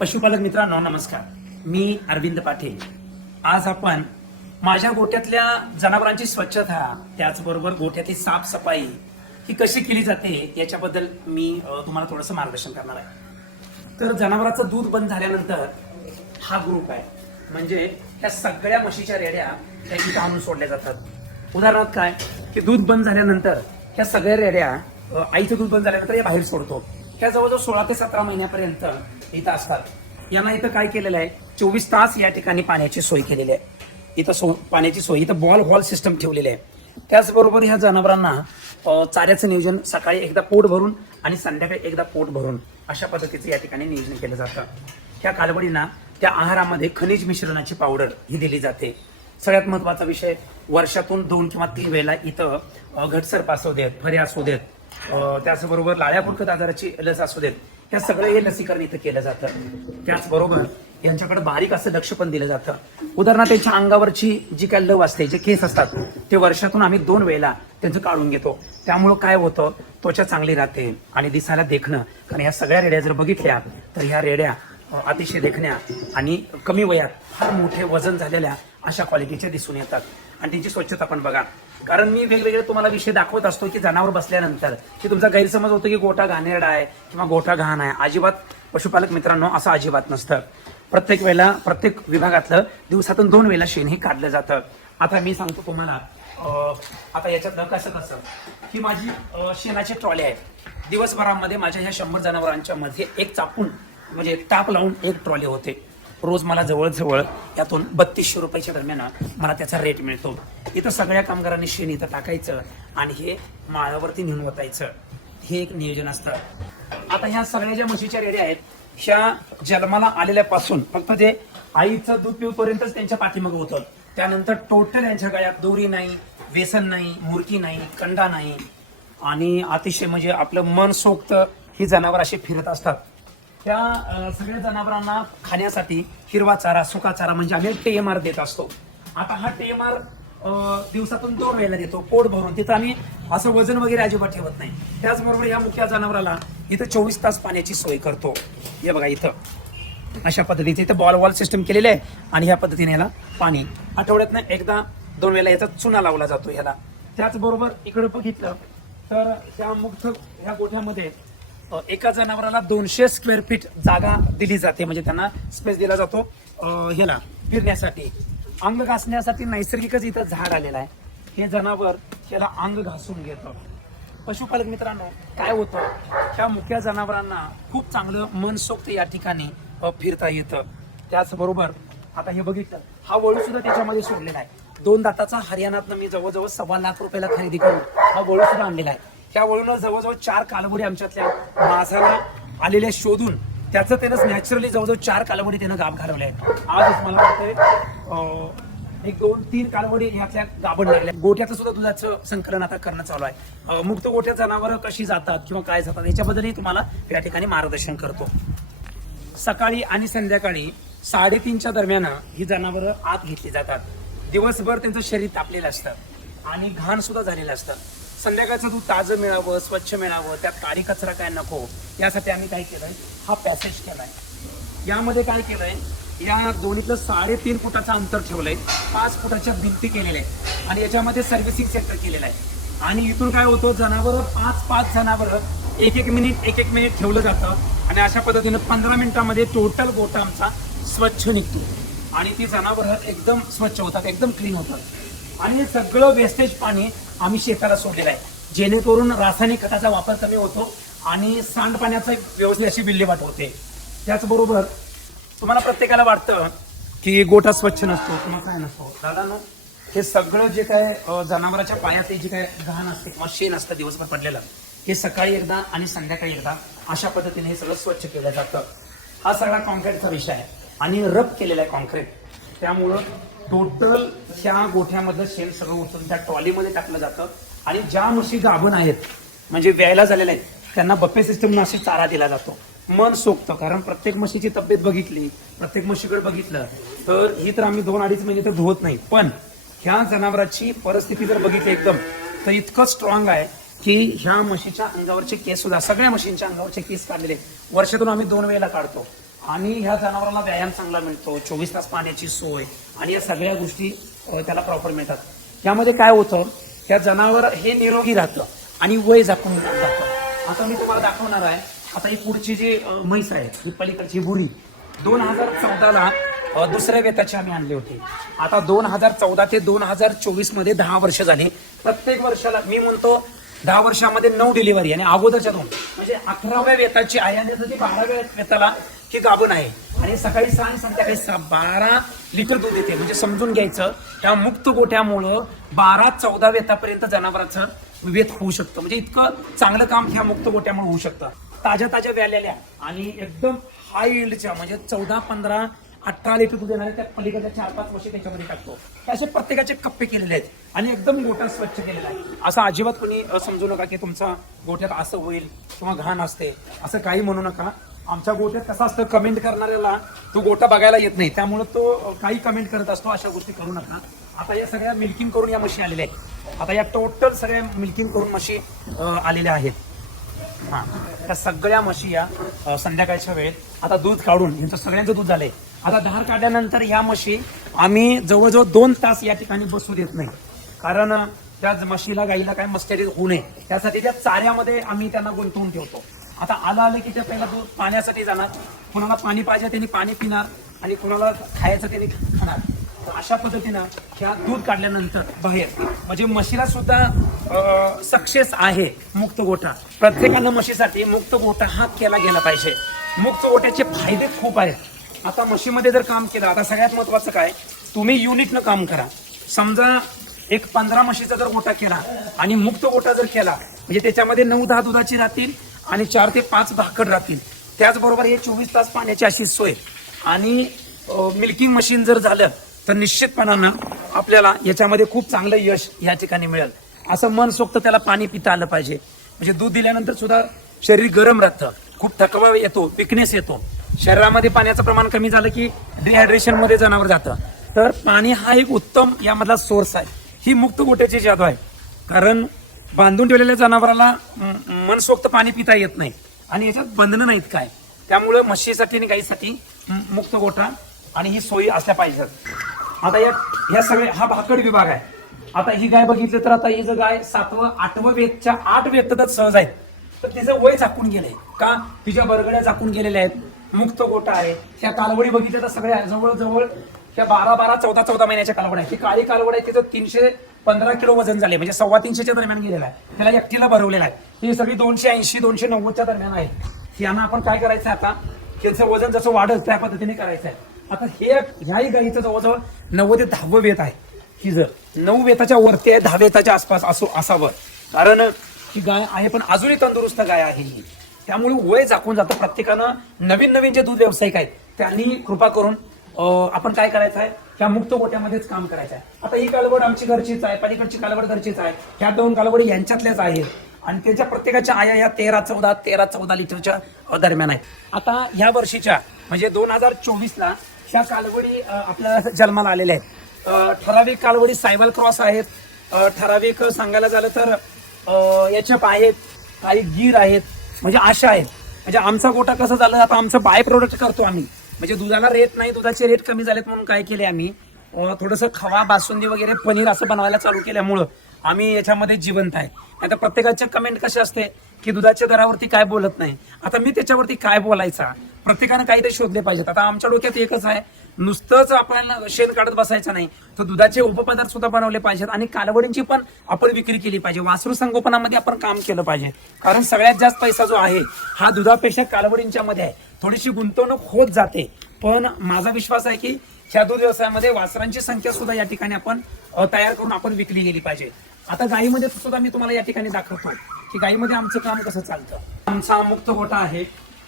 पशुपालक मित्रांनो नमस्कार. मी अरविंद पाटील. आज आपण माझ्या गोठ्यातल्या जनावरांची स्वच्छता त्याचबरोबर गोठ्यातली साफसफाई ही कशी केली जाते याच्याबद्दल मी तुम्हाला थोडंसं मार्गदर्शन करणार आहे. तर जनावराचं दूध बंद झाल्यानंतर हा ग्रुप आहे. म्हणजे त्या सगळ्या म्हशीच्या रेड्या त्या इथं आणून सोडल्या जातात. उदाहरणार्थ काय? की दूध बंद झाल्यानंतर ह्या सगळ्या रेड्या आईचं दूध बंद झाल्यानंतर या बाहेर सोडतो. ह्या जवळजवळ सोळा ते सतरा महिन्यापर्यंत इथं असतात. यांना इथं काय केलेलं आहे? चोवीस तास या ठिकाणी पाण्याची सोय केलेली आहे. इथं सो पाण्याची सोय इथं बॉल हॉल सिस्टम ठेवलेली आहे. त्याचबरोबर ह्या जनावरांना चाऱ्याचं नियोजन सकाळी एकदा पोट भरून आणि संध्याकाळी एकदा पोट भरून अशा पद्धतीचं या ठिकाणी नियोजन केलं जातं. ह्या कालवडींना त्या आहारामध्ये खनिज मिश्रणाची पावडर ही दिली जाते. सगळ्यात महत्त्वाचा विषय वर्षातून दोन किंवा तीन वेळेला इथं घटसर्प असू देत फरे असू देत त्याचबरोबर लाळ्या आजाराची लस असू देत त्या सगळं हे लसीकरण इथं केलं जातं. त्याचबरोबर यांच्याकडे बारीक असं लक्ष पण दिलं जातं. उदाहरणार्थ त्यांच्या अंगावरची जी काय लव असते जे केस असतात ते वर्षातून आम्ही दोन वेळेला त्यांचं काढून घेतो. त्यामुळं काय होतं त्वचा चांगली राहते आणि दिसायला देखणं. कारण ह्या सगळ्या रेड्या जर बघितल्या तर ह्या रेड्या अतिशय देखण्या आणि कमी वयात फार मोठे वजन झालेल्या अशा क्वालिटीच्या दिसून येतात. आणि त्यांची स्वच्छता पण बघा. कारण मी वेगवेगळे तुम्हाला विषय दाखवत असतो की जनावर बसल्यानंतर की तुमचा गैरसमज होतो की गोठा घाणेरडा आहे किंवा गोठा घाण आहे. अजिबात पशुपालक मित्रांनो असं अजिबात नसतं. प्रत्येक वेळेला प्रत्येक विभागातलं दिवसातून दोन वेळेला शेण हे काढलं जातं. आता मी सांगतो तुम्हाला आता याच्यात कसं कसं ही माझी शेणाची ट्रॉली आहे. दिवसभरामध्ये माझ्या ह्या शंभर जनावरांच्या मध्ये एक चापून म्हणजे टाप लावून एक ट्रॉली होते. रोज मला जवळजवळ यातून बत्तीसशे रुपयाच्या दरम्यान मला त्याचा रेट मिळतो. इथं सगळ्या कामगारांनी शेण इथं टाकायचं आणि हे माळावरती नेऊन ओतायचं हे एक नियोजन असतं. आता ह्या सगळ्या ज्या म्हशीच्या रेड्या आहेत ह्या जन्माला आलेल्यापासून फक्त जे आईचं दूध पिऊपर्यंतच त्यांच्या पाठीमागं होतं. त्यानंतर टोटल यांच्या गळ्यात दोरी नाही व्यसन नाही मुरकी नाही कंडा नाही. आणि अतिशय म्हणजे आपलं मन सोक्त ही जनावर अशी फिरत असतात. त्या अं, सगळ्या जनावरांना खाण्यासाठी हिरवा चारा सुका चारा म्हणजे आम्ही टेएमआर देत असतो. आता हा टेएमआर दिवसातून दोन वेळेला देतो पोट भरून. तिथं आम्ही असं वजन वगैरे अजिबात ठेवत नाही. त्याचबरोबर या मुख्या जनावराला इथं चोवीस तास पाण्याची सोय करतो. हे बघा इथं. अशा पद्धतीचे इथं बॉल वॉल सिस्टम केलेले आहे आणि ह्या पद्धतीने याला पाणी. आठवड्यातनं एकदा दोन वेळेला याचा चुना लावला जातो ह्याला. त्याचबरोबर इकडे बघितलं तर त्या मुक्त ह्या गोठ्यामध्ये एका जनावराला दोनशे स्क्वेअर फीट जागा दिली जाते म्हणजे त्यांना स्पेस दिला जातो ह्याला फिरण्यासाठी. अंग घासण्यासाठी नैसर्गिकच इथं झाड आलेलं आहे. हे जनावर ह्याला अंग घासून घेतं. पशुपालक मित्रांनो काय होतं? ह्या मुख्या जनावरांना खूप चांगलं मनसोक्त या ठिकाणी फिरता येतं. त्याचबरोबर आता हे बघितलं हा वळू सुद्धा त्याच्यामध्ये सोडलेला आहे. दोन दाताचा हरियाणातनं मी जवळजवळ सव्वा लाख रुपयाला खरेदी करून हा वळू सुद्धा आणलेला आहे. त्या वळून जवळजवळ चार कालवडी आमच्यातल्या माझाला आलेल्या शोधून त्याचं त्यानं नॅचरली जवळजवळ चार कालवडी त्यानं गाब घालवल्या आहेत. आज मला वाटतंय एक दोन तीन कालवडी यातल्या गाभण लागल्या. गोठ्याचं सुद्धा दुधाचं संकलन आता करणं चालू आहे. मुक्त गोठ्या जनावरं कशी जातात किंवा काय जातात याच्याबद्दलही तुम्हाला या ठिकाणी मार्गदर्शन करतो. सकाळी आणि संध्याकाळी साडेतीनच्या दरम्यान ही जनावरं आत घेतली जातात. दिवसभर त्यांचं शरीर तापलेलं असतं आणि घाण सुद्धा झालेलं असतं. संध्याकाळचं दूध ताजं मिळावं स्वच्छ मिळावं त्यात काळी कचरा काय नको यासाठी आम्ही काय केलंय? हा पॅसेज केलाय. यामध्ये काय केलंय? या दोन्हीतलं साडेतीन फुटाचं अंतर ठेवलंय पाच फुटाच्या भिंती केलेल्या आहेत आणि याच्यामध्ये सर्व्हिसिंग सेंटर केलेलं आहे. आणि इथून काय होतं? जनावर पाच पाच जनावर एक एक मिनिट एक एक मिनिट ठेवलं जातं आणि अशा पद्धतीनं पंधरा मिनिटामध्ये टोटल गोटा आमचा स्वच्छ निघतो. आणि ती जनावर एकदम स्वच्छ होतात एकदम क्लीन होतात. आणि हे सगळं वेस्टेज पाणी आम्ही शेताला सोडलेलं आहे. जेणेकरून रासायनिक खताचा वापर कमी होतो आणि सांडपाण्याचा एक व्यवस्थित अशी विल्हेवाट होते. त्याचबरोबर तुम्हाला प्रत्येकाला वाटतं की गोठा स्वच्छ नसतो किंवा काय नसतो. दादा हे सगळं जे काय जनावराच्या पायातले जे काय घाण असते किंवा शेण असतं दिवसभर पडलेलं हे सकाळी एकदा आणि संध्याकाळी एकदा अशा पद्धतीने हे सगळं स्वच्छ केलं जातं. हा सगळा कॉन्क्रीटचा विषय आहे आणि रब केलेला आहे कॉन्क्रीट. त्यामुळं टोटल ह्या गोठ्यामधलं शेण सगळं उचलून त्या ट्रॉलीमध्ये टाकलं जातं. आणि ज्या म्हशी गाभण आहेत म्हणजे व्यायला झालेल्या आहेत त्यांना बफे सिस्टम अशी चारा दिला जातो. मन सोपतं कारण प्रत्येक म्हशीची तब्येत बघितली प्रत्येक म्हशीकडे बघितलं तर ही तर आम्ही दोन अडीच महिने तर धुवत नाही. पण ह्या जनावराची परिस्थिती जर बघितली एकदम तर इतकं स्ट्रॉंग आहे की ह्या म्हशीच्या अंगावरचे केस सुद्धा सगळ्या म्हशींच्या अंगावरचे केस काढलेले आहेत. वर्षातून आम्ही दोन वेळेला काढतो. आणि ह्या जनावराला व्यायाम चांगला मिळतो चोवीस तास पाण्याची सोय आणि या सगळ्या गोष्टी त्याला प्रॉपर मिळतात. यामध्ये काय होतं त्या जनावर हे निरोगी राहतं आणि वय झाकून जातं. आता मी तुम्हाला दाखवणार आहे आता ही पुढची जी म्हैस आहे ही पलीकडची बुरी दोन हजार चौदाला दुसऱ्या वेताची आम्ही आणले होते. आता दोन हजार चौदा ते दोन हजार चोवीसमध्ये दहा वर्ष झाली. प्रत्येक वर्षाला मी म्हणतो दहा वर्षामध्ये नऊ डिलिव्हरी आणि अगोदरच्या दोन. म्हणजे अकराव्या वेताची आहे आणि बाराव्या वेताला ही गाभण आहे. आणि सकाळी सहा संध्याकाळी सहा बारा लिटर दूध येते. म्हणजे समजून घ्यायचं त्या मुक्त गोठ्यामुळं बारा चौदा वेतापर्यंत जनावरांचं वेत होऊ शकतं. म्हणजे इतकं चांगलं काम ह्या मुक्त गोट्यामुळे होऊ शकतं. ताज्या ताज्या व्यालेल्या आणि एकदम हाय इल्डच्या म्हणजे चौदा पंधरा अठरा लिटर दूध येणारे त्या पलीकडच्या चार पाच वर्ष त्याच्यामध्ये टाकतो. हे असे प्रत्येकाचे कप्पे केलेले आहेत आणि एकदम गोठा स्वच्छ केलेला आहे. असं अजिबात कोणी समजू नका की तुमचा गोठ्यात असं होईल किंवा घाण असते. असं काही म्हणू नका. आमच्या गोट्यात कसं असतं कमेंट करणाऱ्याला तो गोटा बघायला येत नाही. त्यामुळे तो काही कमेंट करत असतो अशा गोष्टी करू नका. आता या सगळ्या मिल्किंग करून या म्हशी आलेल्या आहेत. आता या टोटल सगळ्या मिल्किंग करून म्हशी आलेल्या आहेत. हां. त्या सगळ्या म्हशी या संध्याकाळच्या वेळेत. आता दूध काढून यांचं सगळ्यांचं दूध झालंय. आता धार काढल्यानंतर या म्हशी आम्ही जवळजवळ दोन तास या ठिकाणी बसू देत नाही. कारण त्या म्हशीला गाईला काय मस्टॅरिज होऊ नये. त्यासाठी त्या चाऱ्यामध्ये आम्ही त्यांना गुंतवून ठेवतो. आता आलं आलं की ते पहिला दूध पाण्यासाठी जाणार. कुणाला पाणी पाहिजे त्यांनी पाणी पिणार आणि कुणाला खायचं त्यांनी खाणार. अशा पद्धतीनं ह्या दूध काढल्यानंतर बाहेर. म्हणजे म्हशीला सुद्धा सक्सेस आहे मुक्त गोठा. प्रत्येकानं म्हशीसाठी मुक्त गोठा हा केला गेला पाहिजे. मुक्त गोठ्याचे फायदे खूप आहेत. आता म्हशीमध्ये जर काम केलं आता सगळ्यात महत्वाचं काय? तुम्ही युनिटनं काम करा. समजा एक पंधरा म्हशीचा जर गोठा केला आणि मुक्त गोठा जर केला म्हणजे त्याच्यामध्ये नऊ दहा दुधाची राहतील आणि चार ते पाच भाकड राहतील. त्याचबरोबर हे चोवीस तास पाण्याची अशी सोय. आणि मिल्किंग मशीन जर झालं तर निश्चितपणानं आपल्याला याच्यामध्ये खूप चांगलं यश या ठिकाणी मिळेल. असं मन सोक्त त्याला पाणी पिता आलं पाहिजे. म्हणजे दूध दिल्यानंतर सुद्धा शरीर गरम राहतं. खूप थकवा येतो विकनेस येतो. शरीरामध्ये पाण्याचं प्रमाण कमी झालं की डिहायड्रेशनमध्ये जनावर जातं. तर पाणी हा एक उत्तम यामधला सोर्स आहे. ही मुक्त गोट्याची जादू आहे. कारण बांधून ठेवलेल्या जनावराला मनसोक्त पाणी पिता येत नाही. आणि याच्यात बंधनं नाहीत काय? त्यामुळे म्हशीसाठी आणि गाईसाठी मुक्त गोठा आणि ही सोयी असल्या पाहिजेत. आता या ह्या सगळे हा भाकड विभाग आहे. आता ही गाय बघितली तर आता ही जर गाय सातवं आठवं वेतच्या आठ वेतच सहज आहेत. तर तिचं वय झाकून गेलंय. का? तिच्या बरगड्या झाकून गेलेल्या आहेत. मुक्त गोटा आहे. त्या कालवडी बघितल्या तर सगळ्या जवळजवळ त्या बारा बारा चौदा चौदा महिन्याच्या कालवड आहे ही काळी कालवड आहे तिचं तीनशे पंधरा किलो वजन झाले म्हणजे सव्वा तीनशेच्या दरम्यान गेलेला आहे. त्याला एकटीला भरवलेला आहे. ही सगळी दोनशे ऐंशी दोनशे नव्वदच्या दरम्यान आहे. यांना आपण काय करायचं आहे आता? त्याचं वजन जसं वाढत त्या पद्धतीने करायचं आहे. आता हे ह्याही गाईचं जवळजवळ नव्वद ते दहावं वेत आहे. ही जर नऊ वेताच्या वरती आहे दहा वेताच्या आसपास असो असावं. कारण ही गाय आहे पण अजूनही तंदुरुस्त गाय आहे ही. त्यामुळे वय झाकून जातं. प्रत्येकानं नवीन नवीन जे दूध व्यावसायिक आहेत त्यांनी कृपा करून आपण काय करायचं आहे ह्या मुक्त गोट्यामध्येच काम करायचं आहे आता ही कालवड आमची घरचीच आहे पलीकडची कालवड घरचीच आहे. ह्या दोन कालवडी यांच्यातल्याच आहेत. आणि त्याच्या प्रत्येकाच्या आया या तेरा चौदा तेरा चौदा लिटरच्या दरम्यान आहेत. आता ह्या वर्षीच्या म्हणजे दोन हजार चोवीसला ह्या कालवडी आपल्याला आपल्या जन्माला आलेल्या आहेत. ठराविक कालवडी सायबल क्रॉस आहेत. ठराविक सांगायला झालं तर याच्या आहेत काही गीर आहेत म्हणजे आशा आहेत. म्हणजे आमचा गोटा कसं झालं आता आमचं बाय प्रोडक्ट करतो आम्ही. म्हणजे दुधाला रेट नाही दुधाचे रेट कमी झालेत म्हणून काय केले आम्ही? थोडंसं खवा बासुंदी वगैरे पनीर असं बनवायला चालू केल्यामुळं आम्ही याच्यामध्ये जिवंत आहे. आता प्रत्येकाच्या कमेंट कशी असते की दुधाच्या दरावरती काय बोलत नाही? आता मी त्याच्यावरती काय बोलायचा? प्रत्येकानं काहीतरी शोधले पाहिजेत. आता आमच्या डोक्यात एकच आहे. नुसतंच आपण शेण काढत बसायचं नाही. तर दुधाचे उपपदार्थ सुद्धा बनवले पाहिजेत आणि कालवडींची पण आपण विक्री केली पाहिजे. वासरू संगोपनामध्ये आपण काम केलं पाहिजे. कारण सगळ्यात जास्त पैसा जो आहे हा दुधापेक्षा कालवडींच्या मध्ये आहे. थोडीशी गुंतवणूक होत जाते. पण माझा विश्वास आहे की ह्या दूध व्यवसायामध्ये वासरांची संख्या सुद्धा या ठिकाणी आपण तयार करून आपण विकली गेली पाहिजे. आता गाईमध्ये सुद्धा मी तुम्हाला या ठिकाणी दाखवतो की गाईमध्ये आमचं काम कसं चालतं. आमचा मुक्त होता आहे.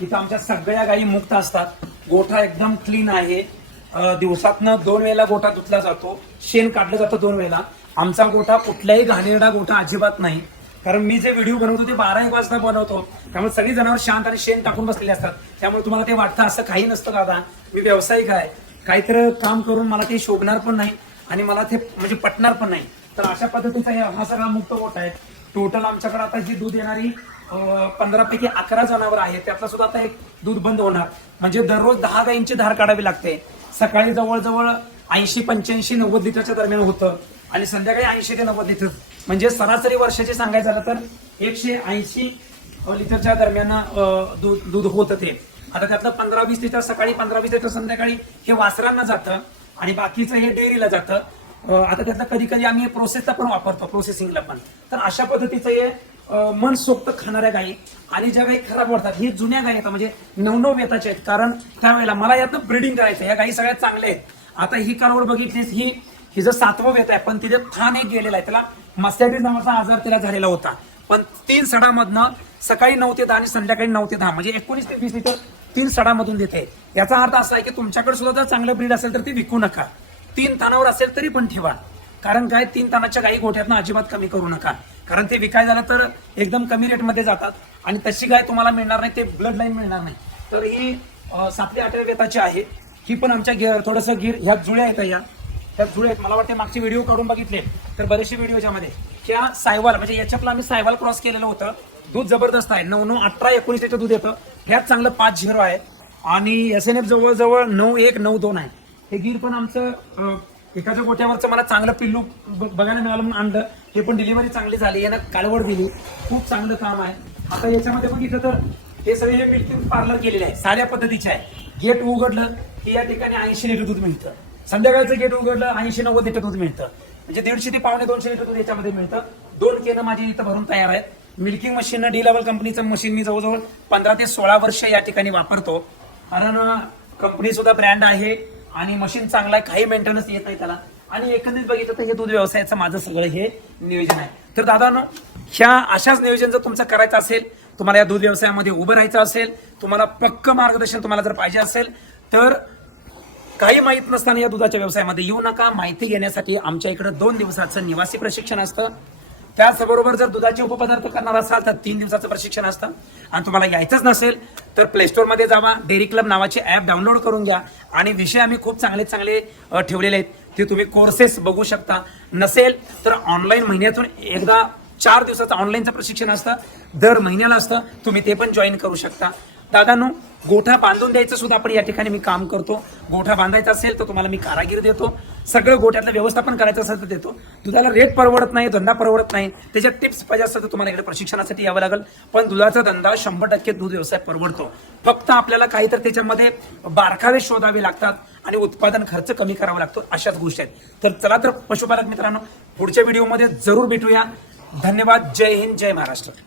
इथं आमच्या सगळ्या गायी मुक्त असतात. गोठा एकदम क्लीन आहे. दिवसातनं दोन वेळेला गोठा धुतला जातो. शेण काढलं जातं दोन वेळेला. आमचा गोठा कुठल्याही घाणेरडा गोठा अजिबात नाही. कारण मी जे व्हिडिओ बनवतो ते बारा एक वाजता बनवतो. त्यामुळे सगळी जनावर शांत आणि शेण टाकून बसलेले असतात. त्यामुळे तुम्हाला ते वाटतं असं काही नसतं दादा. मी व्यावसायिक आहे. काहीतरी काम करून मला ते शोभणार पण नाही आणि मला ते म्हणजे पटणार पण नाही. तर अशा पद्धतीचा हे- हा सगळा मुक्त गोठा आहे. टोटल आमच्याकडे आता जी दूध येणारी पंधरा पैकी अकरा जनावर आहेत. त्यातला सुद्धा आता एक दूध बंद होणार. म्हणजे दररोज दहा गायींची धार काढावी लागते. सकाळी जवळजवळ ऐंशी पंच्याऐंशी नव्वद लिटरच्या दरम्यान होतं. आणि संध्याकाळी ऐंशी ते नव्वद लिटर. म्हणजे सरासरी वर्षाचे सांगायचं झालं तर एकशे ऐंशी लिटरच्या दरम्यान दूध दूध होतं ते. आता त्यातलं पंधरा वीस लिटर सकाळी पंधरा वीस लिटर संध्याकाळी हे वासरांना जातं आणि बाकीचं हे डेअरीला जातं. आता त्यातलं कधी कधी आम्ही प्रोसेसचा पण वापरतो प्रोसेसिंगला पण. तर अशा पद्धतीचं हे मन सोक्त खाणाऱ्या गायी आणि ज्या गायी खराब वाढतात ही जुन्या गायी आहेत म्हणजे नवनव वेताच्या आहेत. कारण त्यावेळेला मला यातनं ब्रिडिंग करायचं या गायी सगळ्यात चांगल्या आहेत. आता ही कारवड बघितलीस ही हिचं सातवं वेत आहे पण तिथे थान एक गेलेला आहे. त्याला मस्त्याटीस नावाचा आजार त्याला झालेला होता. पण तीन सडामधनं सकाळी नऊ ते दहा आणि संध्याकाळी नऊ ते दहा म्हणजे एकोणीस ते वीस लिटर तीन सडामधून देते याचा अर्थ असा आहे की तुमच्याकडे सुद्धा जर चांगलं ब्रीड असेल तर ते विकू नका. तीन तानावर असेल तरी पण ठेवा. कारण काय? तीन तानाच्या गायी गोठ्यातनं अजिबात कमी करू नका. कारण ते विकाय झालं तर एकदम कमी रेटमध्ये जातात. आणि तशी गाय तुम्हाला मिळणार नाही ते ब्लड लाईन मिळणार नाही. तर ही सातवी आठव्या वेताची आहे. ही पण आमच्या गे थोडंसं गिर ह्या जुळ्या आहेत या. त्या जुळ्या आहेत. मला वाटते मागचे व्हिडिओ काढून बघितले तर बरेचसे व्हिडिओ याच्यामध्ये. ह्या सायवाल म्हणजे याच्यातलं आम्ही सायवाल क्रॉस केलेलं होतं. दूध जबरदस्त आहे. नऊ नऊ अठरा एकोणीस लिटर दूध येतं. ह्यात चांगलं पाच झिरो आहे. आणि एस एन एफ जवळजवळ नऊ एक नऊ दोन आहे. हे गीर पण आमचं एकाच्या गोट्यावरचं मला चांगलं पिल्लू बघायला मिळालं म्हणून आणलं. हे पण डिलिव्हरी चांगली झाली यानं कालवड दिली. खूप चांगलं काम आहे. आता याच्यामध्ये बघितलं तर हे सगळे हे मिल्किंग पार्लर केलेले आहे साऱ्या पद्धतीचे आहे. गेट उघडलं की या ठिकाणी ऐंशी लिटर दूध मिळतं. संध्याकाळचं गेट उघडलं ऐंशी नव्वद लिटर दूध मिळतं. म्हणजे दीडशे ते पावणे दोनशे लिटर दूध याच्यामध्ये मिळतं. दोन केनं माझी इथं भरून तयार आहेत. मिल्किंग मशीन डी लेवल कंपनीचं मशीन मी जवळजवळ पंधरा ते सोळा वर्ष या ठिकाणी वापरतो. कारण कंपनी सुद्धा ब्रँड आहे. आणि मशीन चांगला आहे काही मेंटेनन्स येत नाही त्याला. आणि एकंदरीत बघितलं तर हे दूध व्यवसायाचं माझं सगळं हे नियोजन आहे. तर दादा ह्या अशाच नियोजन जर तुमचं करायचं असेल तुम्हाला या दूध व्यवसायामध्ये उभं राहायचं असेल तुम्हाला पक्क मार्गदर्शन तुम्हाला जर पाहिजे असेल तर काही माहीत नसताना या दुधाच्या व्यवसायामध्ये येऊ नका. माहिती घेण्यासाठी आमच्या इकडं दोन दिवसाचं निवासी प्रशिक्षण असतं. त्याचबरोबर जर दुधाचे उपपदार्थ करणार असाल तर तीन दिवसाचं प्रशिक्षण असतं. आणि तुम्हाला यायचंच नसेल तर प्ले मध्ये जावा. डेअरी क्लब नावाचे ॲप डाउनलोड करून घ्या. आणि विषय आम्ही खूप चांगले चांगले ठेवलेले आहेत. ते तुम्ही कोर्सेस बघू शकता. नसेल तर ऑनलाईन महिन्यातून एकदा चार दिवसाचं ऑनलाईनचं प्रशिक्षण असतं. दर महिन्याला असतं. तुम्ही ते पण जॉईन करू शकता. दादानू गोठा बांधून द्यायचं सुद्धा आपण या ठिकाणी मी काम करतो. गोठा बांधायचा असेल तर तुम्हाला मी कारागीर देतो. सगळं गोठ्यातलं व्यवस्थापन करायचं असेल तर देतो. दुधाला रेट परवडत नाही धंदा परवडत नाही. त्याच्या टिप्स पाहिजे असतात तर तुम्हाला इकडे प्रशिक्षणासाठी यावं लागेल. पण दुधाचा धंदा शंभर टक्के दूध व्यवसाय परवडतो. फक्त आपल्याला काही तर त्याच्यामध्ये बारकावे शोधावे लागतात आणि उत्पादन खर्च कमी करावा लागतो अशाच गोष्टी आहेत. तर चला तर पशुपालक मित्रांनो पुढच्या व्हिडिओमध्ये जरूर भेटूया. धन्यवाद. जय हिंद जय महाराष्ट्र.